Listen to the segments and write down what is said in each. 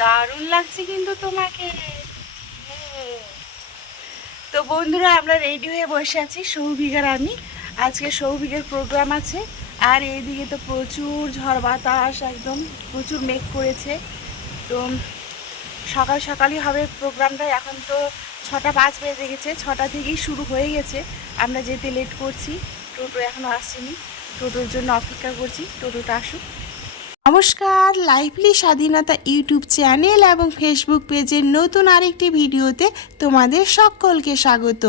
দারুণ লাগছে কিন্তু তোমাকে। তো বন্ধুরা, আমরা রেডি হয়ে বসে আছি সৌভিক আর আমি। আজকে সৌভিকের প্রোগ্রাম আছে। আর এইদিকে তো প্রচুর ঝড় বাতাস, একদম প্রচুর মেঘ করেছে। তো সকাল সকালই হবে প্রোগ্রামটা। এখন তো 6টা 5 বেজে গেছে, 6টা থেকেই শুরু হয়ে গেছে। আমরা যেতে লেট করছি, টোটো এখনও আসেনি। টোটোর জন্য অপেক্ষা করছি, টোটোটা আসুক। নমস্কার, লাইভলি স্বাধীনতা ইউটিউব চ্যানেল এবং ফেসবুক পেজের নতুন আরেকটি ভিডিওতে তোমাদের সকলকে স্বাগত।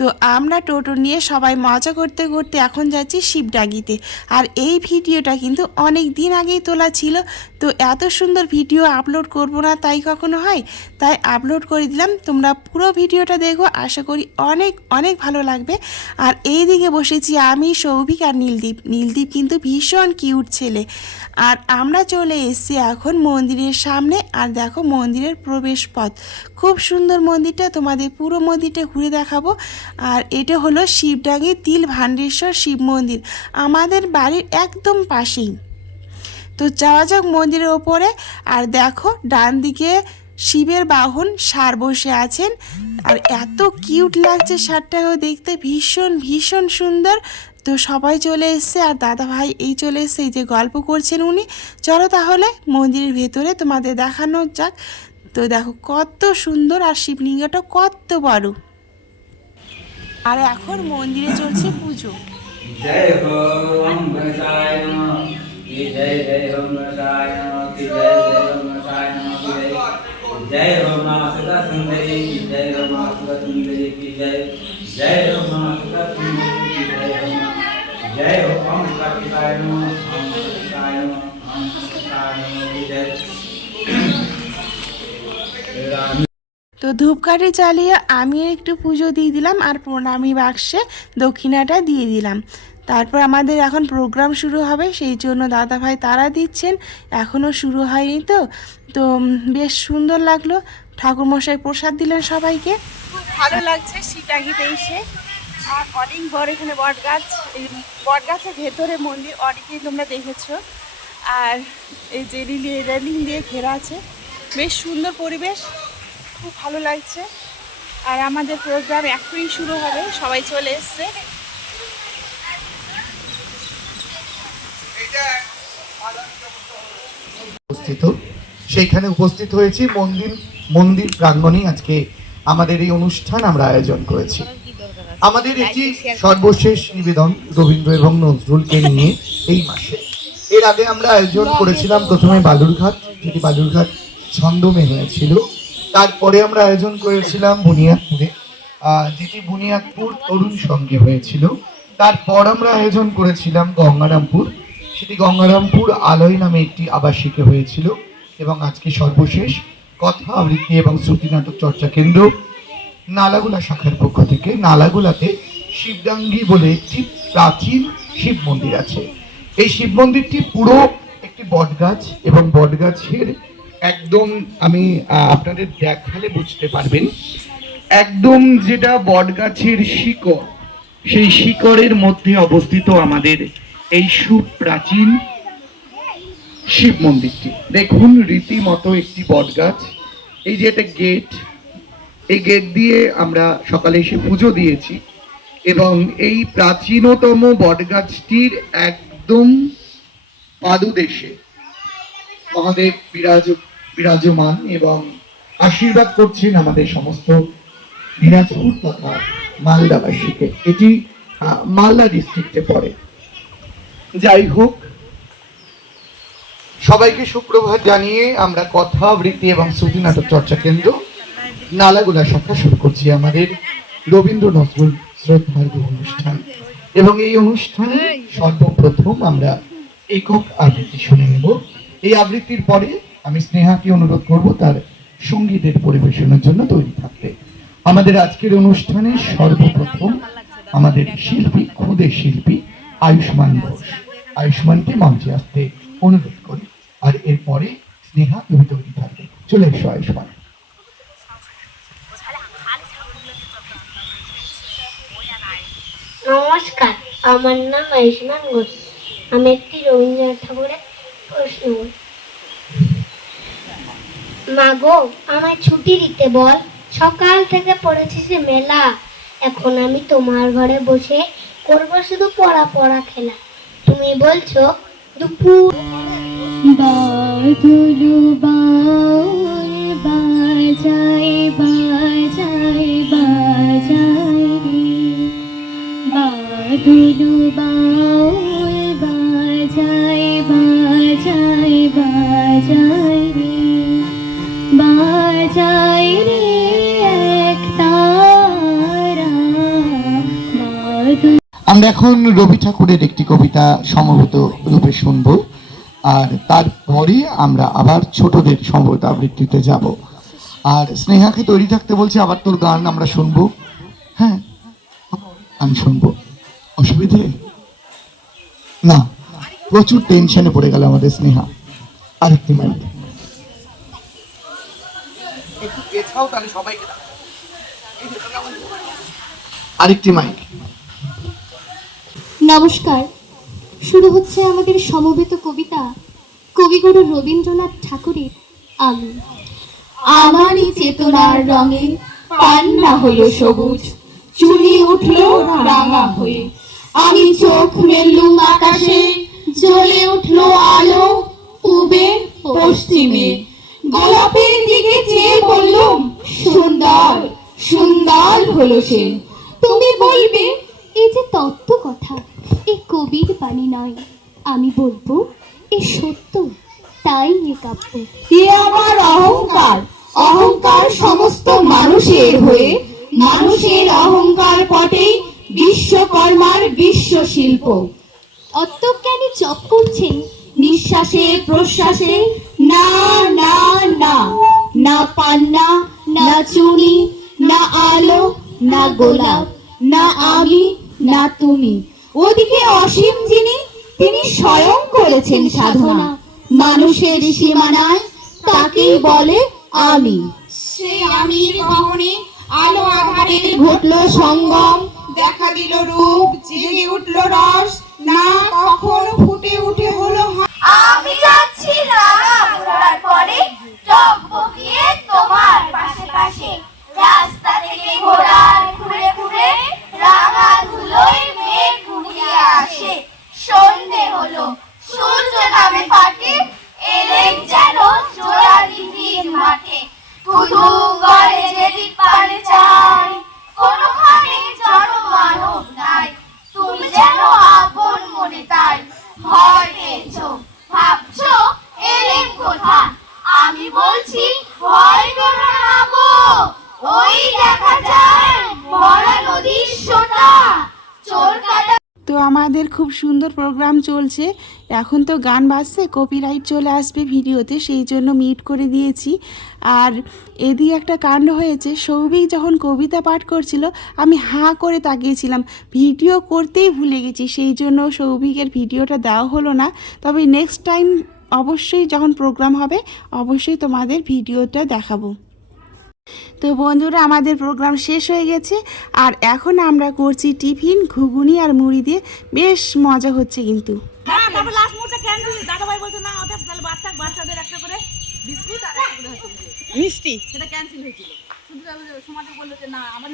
তো আমরা টোটো নিয়ে সবাই মজা করতে করতে এখন যাচ্ছি শিবডাঙ্গিতে। আর এই ভিডিওটা কিন্তু অনেক দিন আগেই তোলা ছিল। তো এত সুন্দর ভিডিও আপলোড করব না তাই কখনো হয়, তাই আপলোড করে দিলাম। তোমরা পুরো ভিডিওটা দেখো, আশা করি অনেক অনেক ভালো লাগবে। আর এই দিকে বসেছি আমি, সৌভিক আর নীলদীপ। নীলদীপ কিন্তু ভীষণ কিউট ছেলে। আর আমরা চলে এসেছি এখন মন্দিরের সামনে। আর দেখো মন্দিরের প্রবেশ পথ, খুব সুন্দর মন্দিরটা, তোমাদের পুরো মন্দিরটা ঘুরে দেখাবো। আর এটা হলো শিবডাঙ্গি তিল ভান্ডেশ্বর শিব মন্দির, আমাদের বাড়ির একদম পাশেই। তো যাওয়া যাক মন্দিরের ওপরে। আর দেখো ডান দিকে শিবের বাহন ষাঁড় বসে আছেন। আর এত কিউট লাগছে ষাঁড়টাকেও দেখতে, ভীষণ ভীষণ সুন্দর। তো সবাই চলে এসছে, আর দাদা ভাই এই চলে এসছে, এই যে গল্প করছেন উনি। চলো তাহলে মন্দিরের ভেতরে তোমাদের দেখানো যাক। তো দেখো কত সুন্দর, আর শিবলিঙ্গটা কত বড়। আর এখন মন্দিরে চলছে পুজো। जय हो ओम गणेशाय नमः की जय जय हो गणेशाय नमः की जय जय हो गणेशाय नमः की जय हो मां सदा सुंदरी की जय हो मां सदा सुंदरी की जय जय हो मां सदा सुंदरी की जय हो ओम गणेशाय नमः ओम गणेशाय नमः ओम गणेशाय नमः की जय। তো ধূপকাঠি জ্বালিয়ে আমি একটু পুজো দিয়ে দিলাম, আর প্রণামী বাক্সে দক্ষিণাটা দিয়ে দিলাম। তারপর আমাদের এখন প্রোগ্রাম শুরু হবে, সেই জন্য দাদাভাই তারা দিচ্ছেন, এখনও শুরু হয়নি। তো তো বেশ সুন্দর লাগলো, ঠাকুরমশাই প্রসাদ দিলেন সবাইকে। খুব ভালো লাগছে শিবডাঙ্গিতে এসে। আর অনেক বড় এখানে বট গাছ, এই বট গাছের ভেতরে মন্দির, অনেকেই তোমরা দেখেছো। আর এই যে রেলিং দিয়ে ঘেরা আছে, বেশ সুন্দর পরিবেশ, খুব ভালো লাগছে। আর আমাদের প্রোগ্রাম এখনই শুরু হবে, সবাই চলে এসছে। উপস্থিত সেইখানে উপস্থিত হয়েছি মন্দির প্রাঙ্গণে। আজকে আমাদের এই অনুষ্ঠান আমরা আয়োজন করেছি। আমাদের এটি সর্বশেষ নিবেদন রবীন্দ্র এবং নজরুলকে নিয়ে এই মাসে। এর আগে আমরা আয়োজন করেছিলাম প্রথমে বালুরঘাট, যেটি বালুরঘাট ছন্দমে হয়েছিল। তারপরে আমরা আয়োজন করেছিলাম বুনিয়াদপুরে, যেটি বুনিয়াদপুর তরুণ সঙ্গে হয়েছিল। তারপর আমরা আয়োজন করেছিলাম গঙ্গারামপুর, সেটি গঙ্গারামপুর আলয় নামে একটি আবাসিকে হয়েছিল। এবং আজকে সর্বশেষ কথা আবৃত্তি এবং শ্রুতি নাটক চর্চা কেন্দ্র নালাগোলা শাখার পক্ষ থেকে নালাগোলাতে শিবডাঙ্গি বলে একটি প্রাচীন শিব মন্দির আছে। এই শিব মন্দিরটি পুরো একটি বটগাছ, এবং বটগাছের একদম আমি আপনাদের দেখালে বুঝতে পারবেন, একদম যেটা বটগাছের শিকড়, সেই শিকড়ের মধ্যে অবস্থিত আমাদের এই সুপ্রাচীন শিব মন্দিরটি। দেখুন রীতিমতো একটি বটগাছ। এই যে একটা গেট, এই গেট দিয়ে আমরা সকালে এসে পুজো দিয়েছি। এবং এই প্রাচীনতম বটগাছটির একদম পাদদেশে মহাদেব বিরাজমান এবং আশীর্বাদ করছেন আমাদের সমস্ত দিনাজপুর তথা মালদাবাসীকে। এটি মালদা ডিস্ট্রিক্টে পড়ে। যাই হোক, সবাইকে সুপ্রভাত জানিয়ে আমরা কথা আবৃত্তি এবং শ্রুতি নাটক চর্চা কেন্দ্র নালাগোলা শাখা শুরু করছি আমাদের রবীন্দ্র নজরুল শ্রদ্ধার্ঘ্য অনুষ্ঠান। এবং এই অনুষ্ঠানে সর্বপ্রথম আমরা একক আবৃত্তি শুনে নেব। এই আবৃত্তির পরে আমি স্নেহাকে অনুরোধ করব তার সঙ্গীতের পরিবেশনের জন্য তৈরি থাকতে। আমাদের আজকের অনুষ্ঠানে সর্বপ্রথম আমাদের শিল্পী, খুদে শিল্পী আয়ুষ্মান ঘোষ, আয়ুষ্মানকে মঞ্চে আসতে অনুরোধ করি। আর এরপরে স্নেহা তুমি তৈরি থাকবে। চলে এসো আয়ুষ্মান। নমস্কার, আমার নাম আয়ুষ্মান ঘোষ। আমি একটি রবীন্দ্রনাথ ঠাকুরের প্রশ্ন মা গো, আমায় ছুটি দিতে বল। সকাল থেকে পড়েছি যে মেলা। এখন আমি তোমার ঘরে বসে করবো শুধু পড়া পড়া খেলা। তুমি বলছো দুপুর। বাদুলু বাউল বাজাই বাজাই বাজাই রে, বাদুলু বাউল বাজাই বাজাই বাজাই রে, বাজাই রে এক তারা বাদুল। আমরা এখন রবি ঠাকুরের একটি কবিতা সমবেত রূপে শুনব, আর তারপরে আমরা আবার ছোটদের সমবেত আবৃত্তিতে যাব। আর স্নেহাকে তৈরি থাকতে বলছি, আবার তোর গান আমরা শুনবো। হ্যাঁ, আমি শুনবো, অসুবিধে না। প্রচুর টেনশনে পড়ে গেল আমাদের স্নেহা। আরেকটি মাইক একটু পেছাও, তাহলে সবাইকে আরেকটি মাইক। নমস্কার, শুরু হচ্ছে আমাদের সমবেত কবিতা কবিগুরু রবীন্দ্রনাথ ঠাকুরের আমি। আমারই চেতনার রঙে পান্না হলো সবুজ, চুনি উঠলো রাঙা হয়ে, আমি চোখ মেললুম আকাশে, জ্বলে উঠলো আলো পূবে পশ্চিমে, গোলাপের দিকে চেয়ে বললুম সুন্দর সুন্দর হলো সে। তুমি বলবে এই যে তত্ত্ব কথা, এ কবির বাণী নয়। আমি বলবো এ সত্য, তাই এ কাব্য। এ আমার অহংকার, অহংকার সমস্ত মানুষের হয়ে, মানুষের অহংকার পটেই বিশ্বকর্মার বিশ্ব শিল্প। অত্যজ্ঞানী জপ করছেন নিঃশ্বাসে প্রশ্বাসে, না না না, না পান্না, না চুনি, না আলো, না গোলাপ, না আমি, না তুমি। ওদিকে অসীম যিনি, তিনি স্বয়ং করেছেন সাধনা মানুষের সীমানায়, তাকেই বলে আমি। সে আমির গহনে আলো আধারের ঘটলো সঙ্গম, দেখা দিল রূপ, জেগে উঠলো রস, না কখনো ফুটে উঠে হলো। আমি যাচ্ছি রাঙা ঘোড়ার পরে, টকবকিয়ে তোমার পাশে পাশে, রাস্তা থেকে ঘোড়ার ঘুরে ঘুরে রাঙা ধুলোয় মেঘ ঘুরিয়ে আসে। সন্ধে হলো, সূর্য নামে ফাটে, এলেন যেন জোড়া দিদির মাঠে। ধুধু গড়ে যেদিক পারে চাই, কোনোখানে জনমানব নাই, তুমি যেন আপন মনে তাই। ভয় পেয়েছো, ভাবছো এলেন কোথা, আমি বলছি ভয় করো না গো, ওই দেখা যায় মরা নদীর সোটা। চোর কাটা। তো আমাদের খুব সুন্দর প্রোগ্রাম চলছে। এখন তো গান বাজছে, কপিরাইট চলে আসবে ভিডিওতে, সেই জন্য মিউট করে দিয়েছি। আর এদিকে একটা কাণ্ড হয়েছে, সৌভিক যখন কবিতা পাঠ করছিল আমি হাঁ করে তাকিয়েছিলাম, ভিডিও করতেই ভুলে গেছি, সেই জন্য সৌভিকের ভিডিওটা দেওয়া হলো না। তবে নেক্সট টাইম অবশ্যই যখন প্রোগ্রাম হবে অবশ্যই তোমাদের ভিডিওটা দেখাবো। তো বন্ধুরা, আমাদের প্রোগ্রাম শেষ হয়ে গেছে, আর এখন আমরা করছি টিফিন, ঘুগনি আর মুড়ি দিয়ে। বেশ মজা হচ্ছে কিন্তু। মিষ্টি সেটা ক্যান্সেল হয়েছিল, সমাজে বললো যে না আমার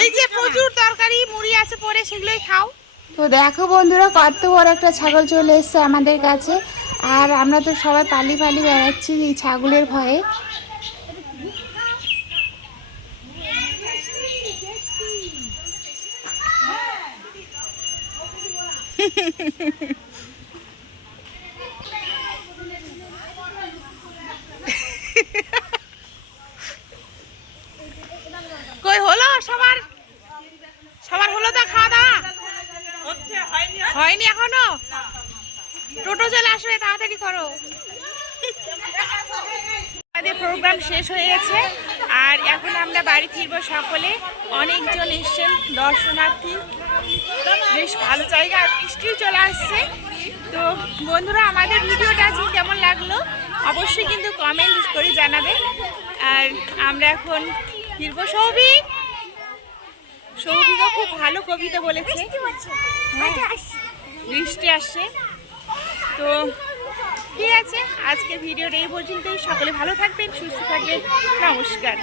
এই যে প্রচুর তরকারি মুড়ি আছে পরে, সেগুলোই খাও। তো দেখো বন্ধুরা, কত বড় একটা ছাগল চলে এসছে আমাদের কাছে, আর আমরা তো সবাই পালি পালি বেড়াচ্ছি এই ছাগলের ভয়ে। কই হলো সবার, সবার হলো তো খাওয়া দাওয়া? হয়নি এখনো? টোটো চলে আসবে, তাড়াতাড়ি করো। আমাদের প্রোগ্রাম শেষ হয়ে গেছে, আর এখন আমরা বাড়ি ফিরবো সকলে। অনেকজন এসছেন দর্শনার্থী, বেশ ভালো জায়গা, আর বৃষ্টিও চলে আসছে। তো বন্ধুরা, আমাদের ভিডিওটা আজকে কেমন লাগলো অবশ্যই কিন্তু কমেন্ট করে জানাবে। আর আমরা এখন ফিরবো। সৌভিকও খুব ভালো কবিতা বলেছে। বৃষ্টি আসছে। তো ঠিক আছে, আজকের ভিডিওটা এই পর্যন্তই। সকলে ভালো থাকবেন, সুস্থ থাকবেন। নমস্কার।